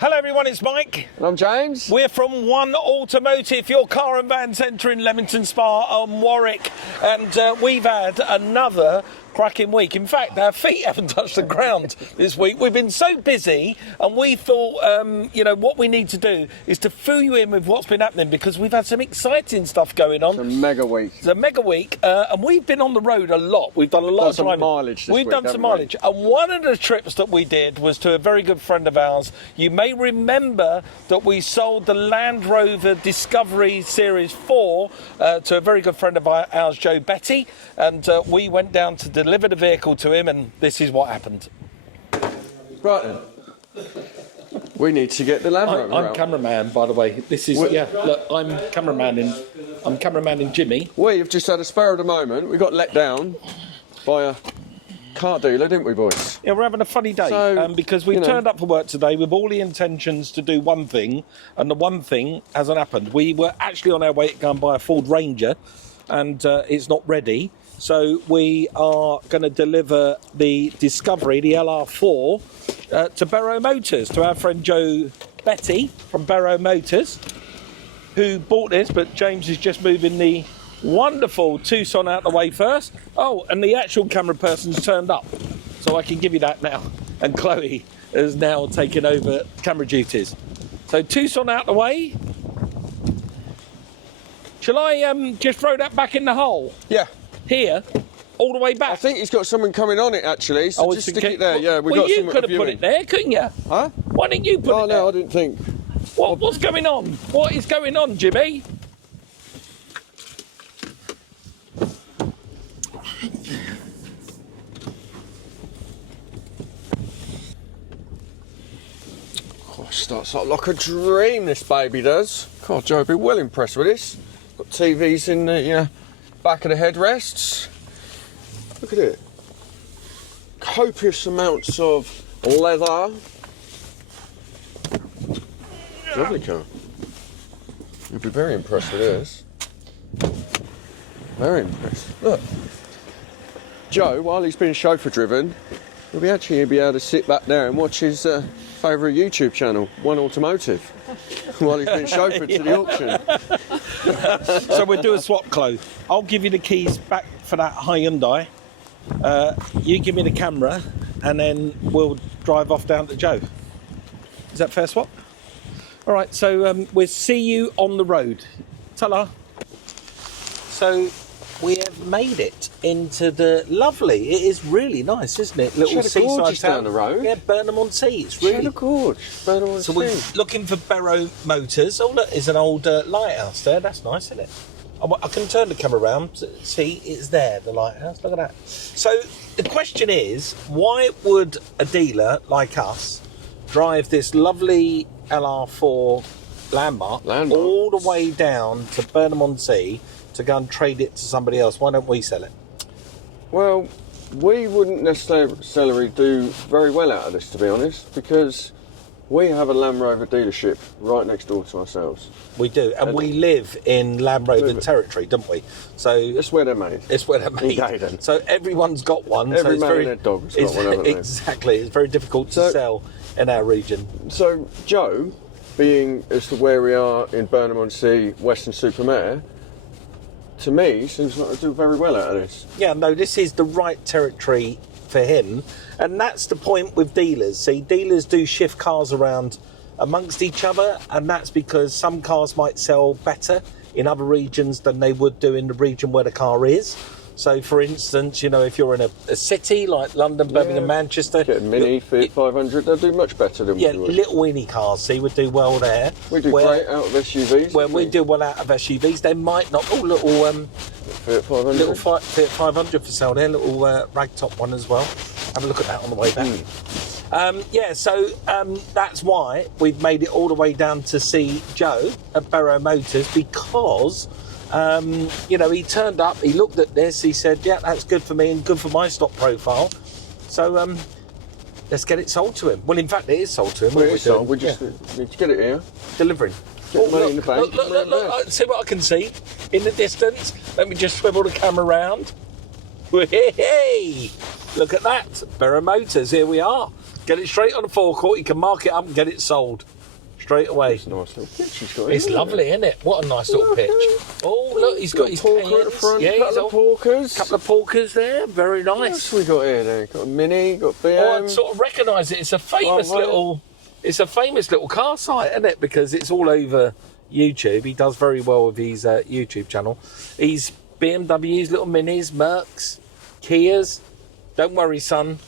Hello everyone, it's Mike. And I'm James. We're from One Automotive, your car and van centre in Leamington Spa on Warwick. And we've had another cracking week. In fact, our feet haven't touched the ground this week. We've been so busy, and we thought, what we need to do is to fill you in with what's been happening, because we've had some exciting stuff going on. It's a mega week. It's a mega week, and we've been on the road a lot. We've done a lot of driving. Mileage this week, done some mileage. And one of the trips that we did was to a very good friend of ours. You may remember that we sold the Land Rover Discovery Series 4 to a very good friend of ours, Joe Betty, and we went down to deliver the vehicle to him, and this is what happened. Right then. We need to get the Land Rover I'm out. cameraman, by the way. This is, look, I'm cameraman in Jimmy. We have just had a spur of the moment. We got let down by a car dealer, didn't we, boys? Yeah, we're having a funny day, So, because we turned up for work today with all the intentions to do one thing, and the one thing hasn't happened. We were actually on our way to go and buy a Ford Ranger, and it's not ready. So we are going to deliver the Discovery, the LR4, to Berrow Motors, to our friend Joe Betty from Berrow Motors, who bought this, but James is just moving the wonderful Tucson out the way first. Oh, and the actual camera person's turned up, so I can give you that now. And Chloe has now taken over camera duties. So Tucson out the way. Shall I just throw that back in the hole? Yeah. Here, all the way back. I think he's got something coming on it, actually, so just stick it there. Yeah, we've got you something could have put reviewing. it there, couldn't you? Huh? Why didn't you put it there? Oh, no, I didn't think. What's going on? What is going on, Jimmy? Oh, starts up like a dream, this baby does. God, Joe, be well impressed with this. Got TVs in the back of the headrests. Look at it. Copious amounts of leather. Lovely car. You'll be very impressed with this. Very impressed. Look. Joe, while he's been chauffeur driven, he'll be able to sit back there and watch his favourite YouTube channel, One Automotive, while he's been chauffeured to the auction. So we'll do a swap, Chloe. I'll give you the keys back for that Hyundai. You give me the camera, and then we'll drive off down to Joe. Is that fair swap? All right, so we'll see you on the road. Ta-la. So we have made it into the lovely. It is really nice, isn't it? Little seaside town down the road. Yeah, Burnham on Sea. It's really gorgeous. Burnham on So we're looking for Berrow Motors. Oh, look, there's an old lighthouse there. That's nice, isn't it? I can turn the camera around. See, it's there, the lighthouse. Look at that. So the question is, why would a dealer like us drive this lovely LR4 landmark all the way down to Burnham on Sea to go and trade it to somebody else? Why don't we sell it? Well, we wouldn't necessarily do very well out of this, to be honest, because we have a Land Rover dealership right next door to ourselves. We do, and we live in Land Rover territory, don't we? So it's where they're made. It's where they're made. Gaydon. So everyone's got one. Every so man and their dog's got one, haven't they? Exactly. It's very difficult to sell in our region. So Joe, being as to where we are in Burnham on Sea, Western-super-Mare, to me, seems like they do very well out of this. Yeah, no, this is the right territory for him, and that's the point with dealers. See, dealers do shift cars around amongst each other, and that's because some cars might sell better in other regions than they would do in the region where the car is. So, for instance, if you're in a city like London, Birmingham, Manchester... Get a Mini, Fiat 500, they'll do much better than we would. Yeah, little weeny cars, see, would do well there. We do great out of SUVs. Where we do well out of SUVs, they might not... Oh, little... Fiat 500. Little Fiat 500 for sale there, little ragtop one as well. Have a look at that on the way back. That's why we've made it all the way down to see Joe at Berrow Motors, because... he turned up, he looked at this, he said, yeah, that's good for me and good for my stock profile. So, let's get it sold to him. Well, in fact, it is sold to him. It is sold. We just need to get it here. Delivering. Get money in the bank. Look, see what I can see in the distance. Let me just swivel the camera around. Hey, look at that. Berrow Motors, here we are. Get it straight on the forecourt. You can mark it up and get it sold straight away. It's a nice little pitch he's got. It's lovely, isn't it? What a nice little pitch. Oh, look, he's got his porker at the front. Yeah, couple of porkers. Couple of porkers there. Very What nice. else we got here? Then? Got a Mini. Got BM. Oh, I sort of recognise it. It's a famous little. It's a famous little car site, isn't it? Because it's all over YouTube. He does very well with his YouTube channel. He's BMWs, little Minis, Mercs, Kias. Don't worry, son.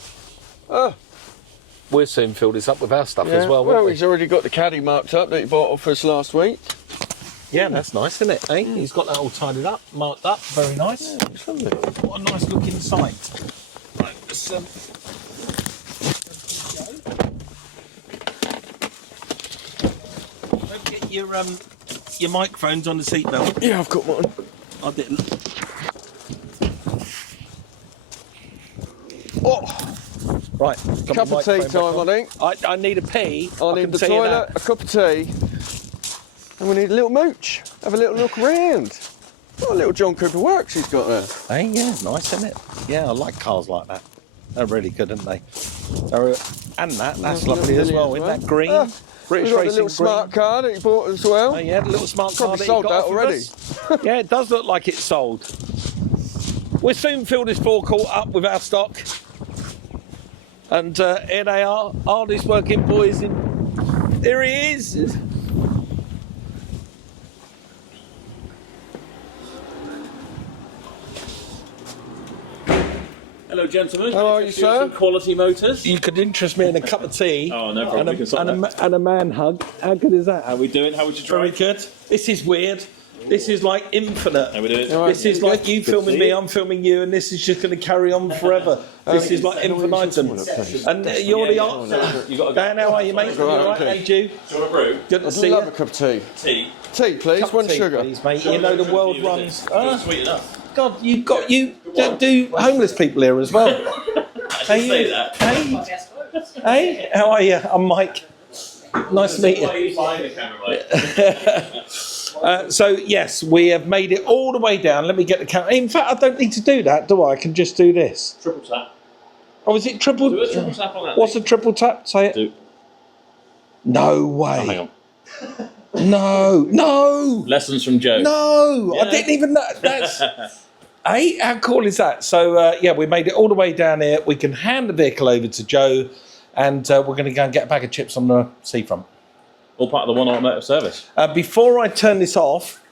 We'll soon fill this up with our stuff as well, won't we? He's already got the caddy marked up that he bought off us last week. Yeah, that's nice, isn't it? Eh? He's got that all tidied up, marked up. Very nice. Yeah, it's lovely. What a nice looking site. Right, let's, don't get your microphones on the seatbelt. Yeah, I've got one. I didn't. Oh, Right, cup of tea time, I think. I need a pee. I need the toilet, a cup of tea, and we need a little mooch. Have a little look around. What a little John Cooper Works he's got there. Hey, yeah, nice, isn't it? Yeah, I like cars like that. They're really good, aren't they? And that's lovely as well. Isn't that green? British we've got Racing the little green. smart car that he bought as well. Oh, yeah, the little smart car Probably that sold he got that off of already. us. Yeah, it does look like it's sold. We'll soon fill this forecourt up with our stock. And here they are, hardest working boys. Here he is. Hello, gentlemen. How are you, sir? Quality Motors. You could interest me in a cup of tea. Oh, no problem. We can sort that. and a man hug. How good is that? How are we doing? How would you try? Very good. This is weird. This is like infinite. How we doing? This is like you filming me, I'm filming you, and this is just going to carry on forever. This is like infinitum. And you're the art. You got a Dan, how are you, mate? You all right? okay. Hey, Jew. Do you want a brew? Good to I'd see love a you. cup of tea. Tea. Tea, please. Cup One of tea, sugar. please, mate. You know the world runs. Sweet enough. God, you do homeless people here as well. I didn't say that. Hey, how are you? I'm Mike. Nice to meet Why are you. you buying the camera, Mike? So yes, we have made it all the way down. Let me get the camera. In fact, I don't need to do that, do I? I can just do this. Triple tap. Oh, is it triple? Do a triple tap on that. What's a triple tap? Say it. Do. No way. Oh, hang on. No. Lessons from Joe. No. Yeah. I didn't even know. That's. Hey, how cool is that? So yeah, we made it all the way down here. We can hand the vehicle over to Joe, and we're going to go and get a bag of chips on the seafront. All part of the one automotive service. Before I turn this off,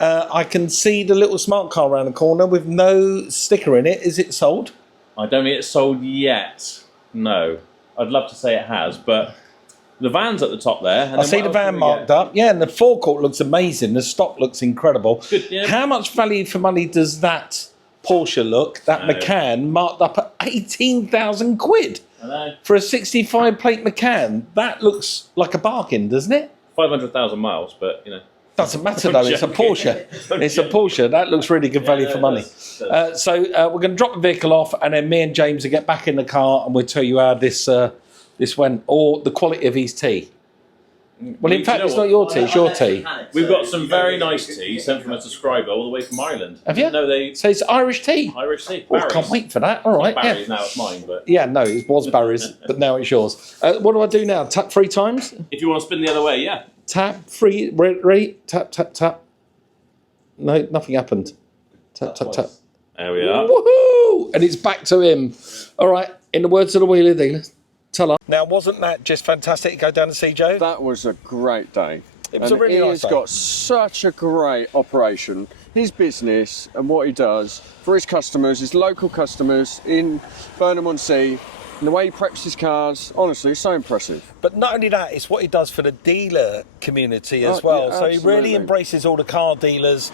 I can see the little smart car around the corner with no sticker in it. Is it sold? I don't think it's sold yet. No. I'd love to say it has, but the van's at the top there. And I see the van marked up. Yeah, and the forecourt looks amazing. The stock looks incredible. Good, yeah. How much value for money does that Porsche look, that Macan, marked up at 18,000 quid? I know. For a 65 plate Macan? That looks like a bargain, doesn't it? 500,000 miles, but, you know. Doesn't matter though, it's a Porsche. It's a Porsche. That looks really good value for money. So we're going to drop the vehicle off, and then me and James will get back in the car and we'll tell you how this went, or the quality of his tea. Well, in fact, it's not your tea, it's your tea. We've got some very nice tea sent from a subscriber all the way from Ireland. Have you? No, they So it's Irish tea. Irish tea. Oh, I can't wait for that. All right, Barry's, yeah. now it's mine, but Yeah, no, it was Barry's, but now it's yours. What do I do now? Tap 3 times? if you want to spin the other way, yeah. Tap 3, ready? Tap, tap, tap. No, nothing happened. Tap, tap, tap. There we are. Woohoo! And it's back to him. All right, in the words of the wheelie dealer, tell her. Now, wasn't that just fantastic to go down to see Joe? That was a great day. It was a really nice day. He's got such a great operation. His business and what he does for his customers, his local customers in Burnham on Sea, and the way he preps his cars, honestly, it's so impressive. But not only that, it's what he does for the dealer community as Oh, well. yeah, So he really absolutely. embraces all the car dealers.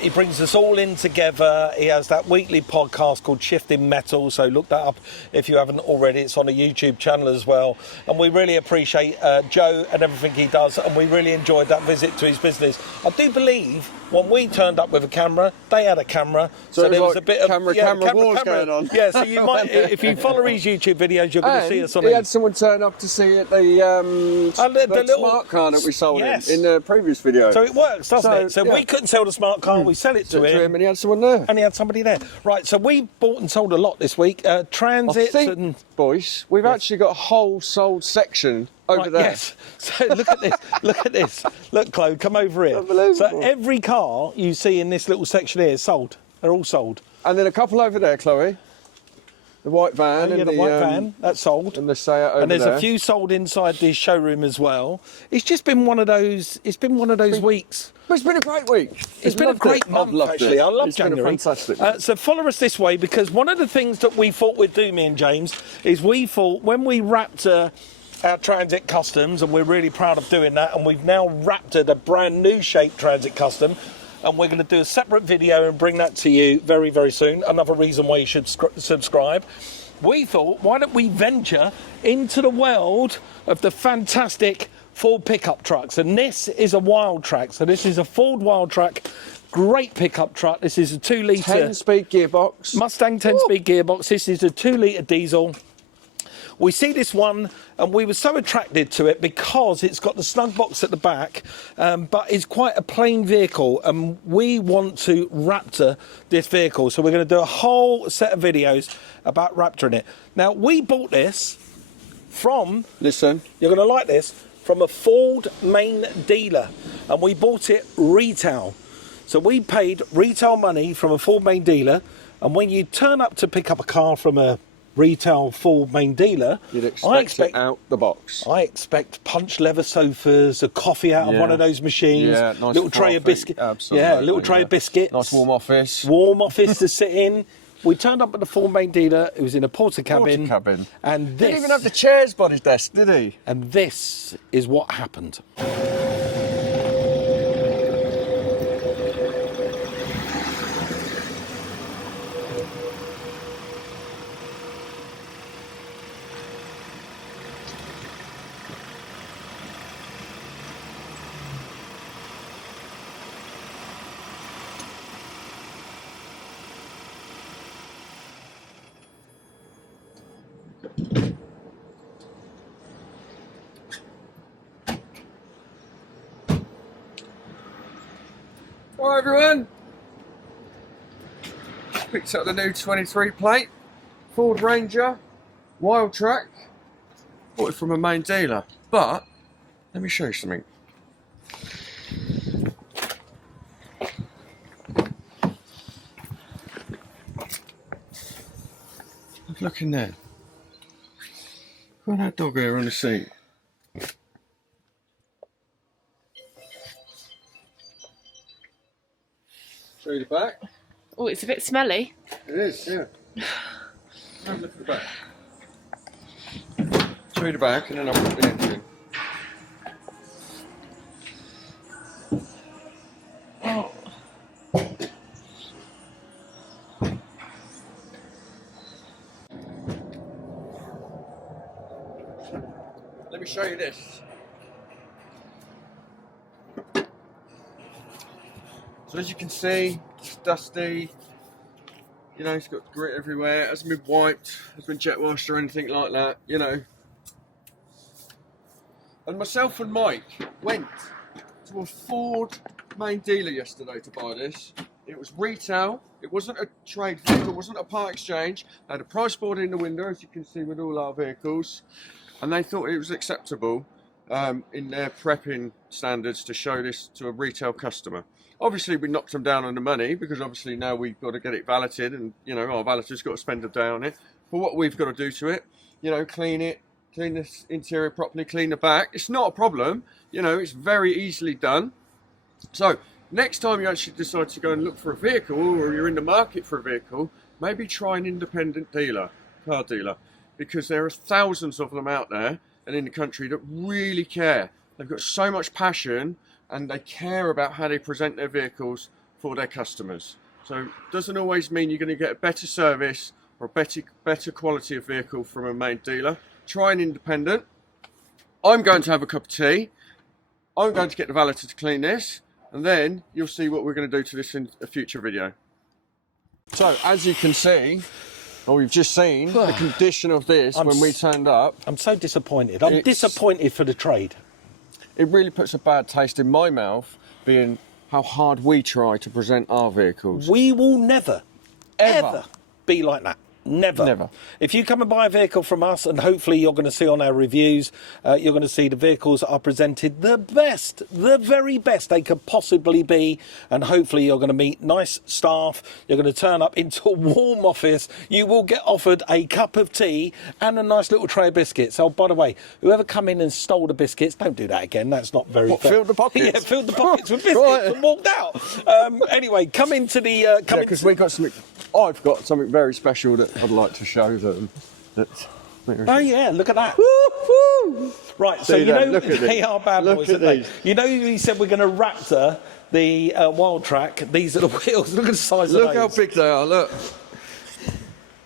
He brings us all in together. He has that weekly podcast called Shifting Metal. So look that up if you haven't already. It's on a YouTube channel as well. And we really appreciate Joe and everything he does. And we really enjoyed that visit to his business. I do believe when we turned up with a camera, they had a camera. So it was there was like a bit of camera wars going on. Yeah, so you might, if you follow his YouTube videos you're going to see us on. He had someone turn up to see it, the little smart car that we sold yes. in the previous video. So it works, doesn't it? So we couldn't sell the smart car, we sell it to him. And he had someone there. And he had somebody there. Right, so we bought and sold a lot this week. Transits and... boys, we've actually got a whole sold section over there. Yes. So look at this. Look at this. Look, Chloe, come over here. Unbelievable. So every car you see in this little section here is sold. They're all sold. And then a couple over there, Chloe. The white van and the white van, that's sold. And the Seat over there. And there's a few sold inside the showroom as well. It's just been one of those. It's been one of those weeks. But it's been a great week. It's been a great month, actually. I love January. It's been a fantastic. So follow us this way, because one of the things that we thought we'd do, me and James, is we thought when we Raptor our Transit Customs, and we're really proud of doing that, and we've now Raptored a brand new shape Transit Custom, and we're going to do a separate video and bring that to you very, very soon. Another reason why you should subscribe. We thought, why don't we venture into the world of the fantastic Ford pickup trucks? And this is a Wild Track. So this is a Ford Wild Track, great pickup truck. This is a 2-litre 10-speed gearbox. Mustang 10-speed gearbox. This is a 2-litre diesel. We see this one, and we were so attracted to it because it's got the snug box at the back, but it's quite a plain vehicle, and we want to Raptor this vehicle. So we're going to do a whole set of videos about Raptoring it. Now, we bought this from... Listen. You're going to like this. From a Ford main dealer, and we bought it retail. So we paid retail money from a Ford main dealer, and when you turn up to pick up a car from a retail Ford main dealer, you'd expect it out the box. I expect punch leather sofas, a coffee out of one of those machines, nice little tray of biscuit. Absolutely. Yeah, little tray of biscuits. Nice warm office. Warm office to sit in. We turned up at the Ford main dealer. It was in a porter cabin. And this, didn't even have the chairs by his desk, did he? And this is what happened. Hi everyone, picked up the new 23 plate Ford Ranger Wild Track. Bought it from a main dealer, but let me show you something. Look in there. Look at that dog there on the seat. Show you the back. Oh, it's a bit smelly. It is, yeah. Have a look at the back. Show you the back and then I'll put the engine. Oh. Let me show you this. So as you can see, it's dusty. You know, it's got grit everywhere. It hasn't been wiped, hasn't been jet washed or anything like that, you know. And myself and Mike went to a Ford main dealer yesterday to buy this. It was retail. It wasn't a trade vehicle. It wasn't a part exchange. They had a price board in the window, as you can see with all our vehicles. And they thought it was acceptable in their prepping standards to show this to a retail customer. Obviously, we knocked them down on the money because obviously now we've got to get it valeted, and you know our valeter's got to spend a day on it. But what we've got to do to it, you know, clean it, clean the interior properly, clean the back. It's not a problem, you know. It's very easily done. So next time you actually decide to go and look for a vehicle, or you're in the market for a vehicle, maybe try an independent dealer, car dealer, because there are thousands of them out there and in the country that really care. They've got so much passion, and they care about how they present their vehicles for their customers. So it doesn't always mean you're going to get a better service or a better quality of vehicle from a main dealer. Try an independent. I'm going to have a cup of tea. I'm going to get the valeter to clean this, and then you'll see what we're going to do to this in a future video. So as you can see, Well, we've just seen the condition of this when we turned up. I'm so disappointed. I'm disappointed for the trade. It really puts a bad taste in my mouth, being how hard we try to present our vehicles. We will never, ever be like that. Never. If you come and buy a vehicle from us, and hopefully you're going to see on our reviews, you're going to see the vehicles are presented the best, the very best they could possibly be, and hopefully you're going to meet nice staff, you're going to turn up into a warm office, you will get offered a cup of tea and a nice little tray of biscuits. Oh, by the way, whoever come in and stole the biscuits, don't do that again, that's not very fair. Filled the pockets? Yeah, filled the pockets with biscuits Right. and walked out. Anyway, come into the... Because we got something... I've got something very special that I'd like to show them. Oh yeah, look at that. Woo-hoo. Right, so you know they are bad boys, aren't they? You know we said we're going to Raptor the Wild Track. These are the wheels. Look at the size of those. Look how big they are, look.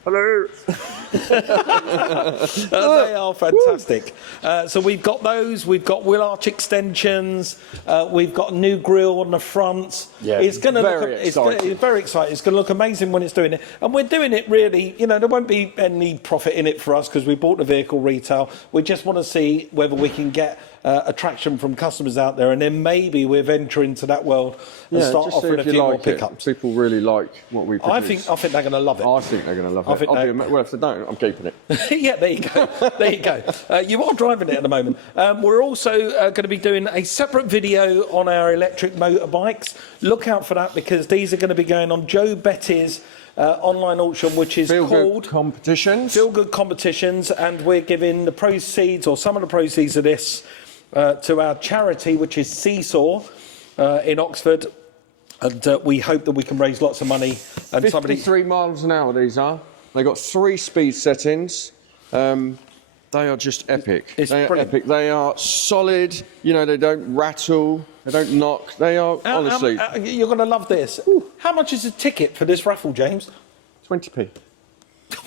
Hello. They are fantastic. So we've got those. We've got wheel arch extensions. We've got a new grille on the front. Yeah, it's going to look. very It's very exciting. It's going to look amazing when it's doing it. And we're doing it really. You know, there won't be any profit in it for us because we bought the vehicle retail. We just want to see whether we can get attraction from customers out there, and then maybe we'll venture into that world and start offering a few more pickups. People really like what we produce. I think they're going to love it. I think they're going to love it. Well, if they don't, I'm keeping it. Yeah, there you go. There you go. You are driving it at the moment. We're also going to be doing a separate video on our electric motorbikes. Look out for that because these are going to be going on Joe Betty's online auction, which is called Feel Good Competitions, and we're giving the proceeds, or some of the proceeds of this, to our charity, which is Seesaw in Oxford, and we hope that we can raise lots of money. And 53 miles an hour these are. They got 3 speed settings. They are just epic. They are epic. They are solid. You know, they don't rattle. They don't knock. They are, honestly... you're going to love this. Ooh. How much is a ticket for this raffle, James? 20p.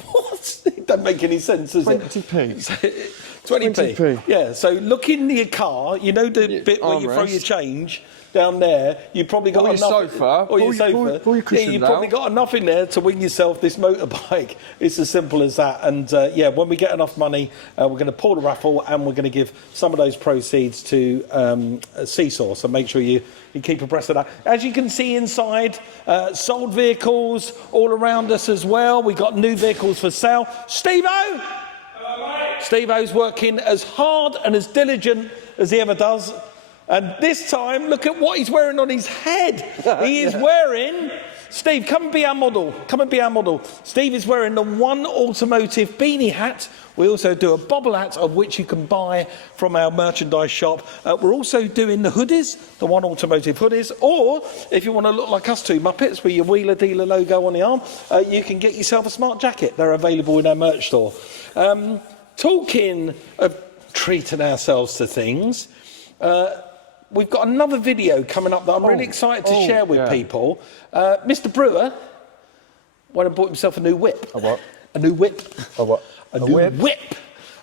What? It doesn't make any sense, does 20p. 20p. Yeah, so look in your car, you know the bit where you throw your change down there, you've probably got enough... Or your sofa. You've probably got enough in there to win yourself this motorbike. It's as simple as that. And yeah, when we get enough money, we're going to pull the raffle and we're going to give some of those proceeds to Seesaw. So make sure you keep abreast of that. As you can see inside, sold vehicles all around us as well. We've got new vehicles for sale. Steve-O! Steve-O's working as hard and as diligent as he ever does. And this time, look at what he's wearing on his head. He is wearing... Steve, come and be our model. Come and be our model. Steve is wearing the One Automotive beanie hat. We also do a bobble hat, of which you can buy from our merchandise shop. We're also doing the hoodies, the One Automotive hoodies. Or, if you want to look like us two Muppets with your Wheeler Dealer logo on the arm, you can get yourself a smart jacket. They're available in our merch store. Talking of treating ourselves to things... we've got another video coming up that I'm really excited to share with people. Mr. Brewer went and bought himself a new whip. A what? A new whip. A what? A new whip.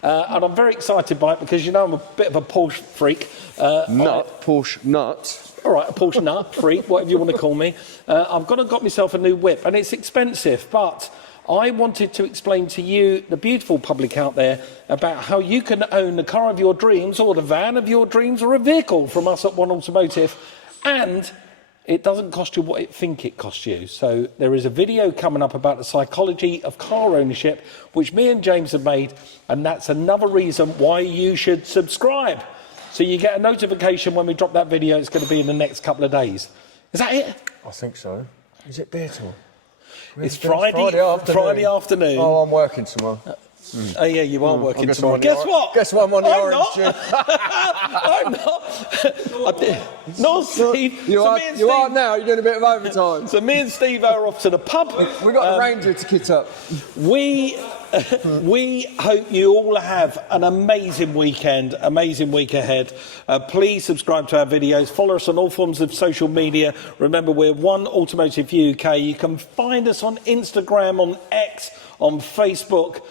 And I'm very excited by it because, you know, I'm a bit of a Porsche freak. Porsche nut. All right, a Porsche nut freak, whatever you want to call me. I've got myself a new whip, and it's expensive, but... I wanted to explain to you, the beautiful public out there, about how you can own the car of your dreams or the van of your dreams or a vehicle from us at One Automotive, and it doesn't cost you what it think it costs you. So there is a video coming up about the psychology of car ownership, which me and James have made, and that's another reason why you should subscribe. So you get a notification when we drop that video. It's going to be in the next couple of days. Is that it? I think so. Is it beer tour? It's Friday afternoon. Oh, I'm working tomorrow. Oh yeah, you are working tomorrow. Guess what? Guess what? I'm on the orange tube. I'm not. No, Steve. You are now. You're doing a bit of overtime. So me and Steve are off to the pub. We got the Ranger to kit up. We hope you all have an amazing weekend, amazing week ahead. Please subscribe to our videos. Follow us on all forms of social media. Remember, we're One Automotive UK. You can find us on Instagram, on X, on Facebook.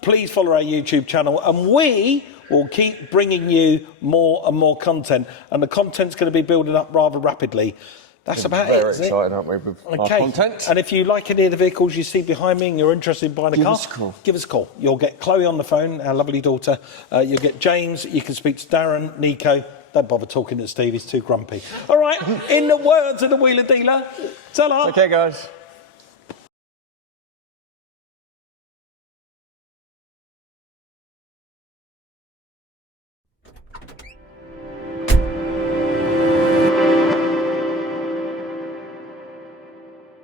Please follow our YouTube channel, and we will keep bringing you more and more content. And the content's going to be building up rather rapidly. That's about Very it, isn't it? excited, aren't we, with our Okay, content? and if you like any of the vehicles you see behind me and you're interested in buying a car, us a call. give us a call. You'll get Chloe on the phone, our lovely daughter. You'll get James. You can speak to Darren, Nico. Don't bother talking to Steve, he's too grumpy. All right, in the words of the Wheeler Dealer, ta-ra. Okay, guys.